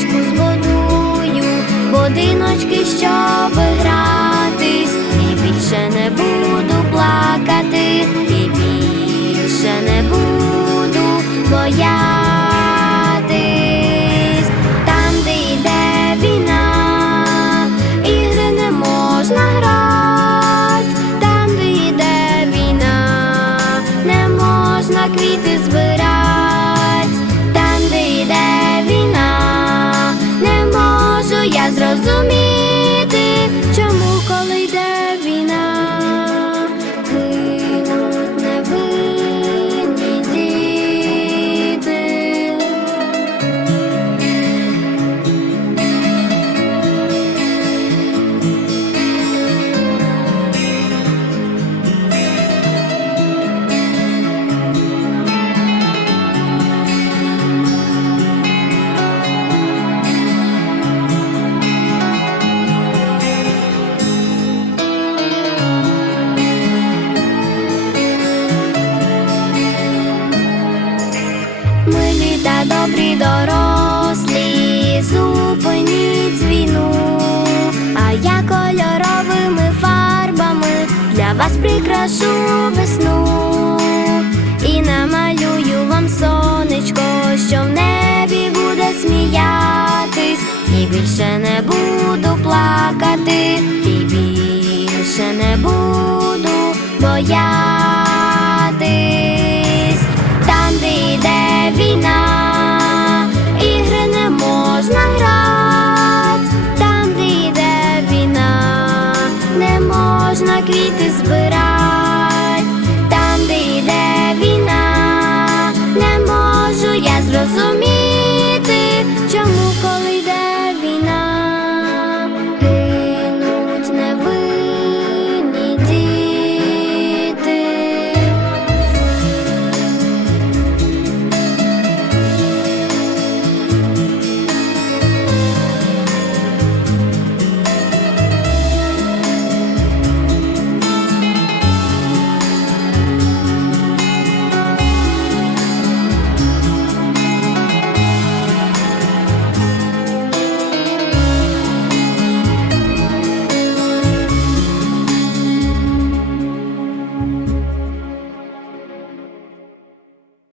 пісочку збудую будиночки, щоб гратись, і більше не буду плакати, і більше не буду боятись. Там, де йде війна, ігри не можна грати, там, де йде війна, не можна квіти збирати, дорослі, зупиніть війну, а я кольоровими фарбами для вас прикрашу весну. І намалюю вам сонечко, що в небі буде сміятись, і більше не буду плакати, і більше не буду боятись. Там, де йде війна, можна квіти збирати.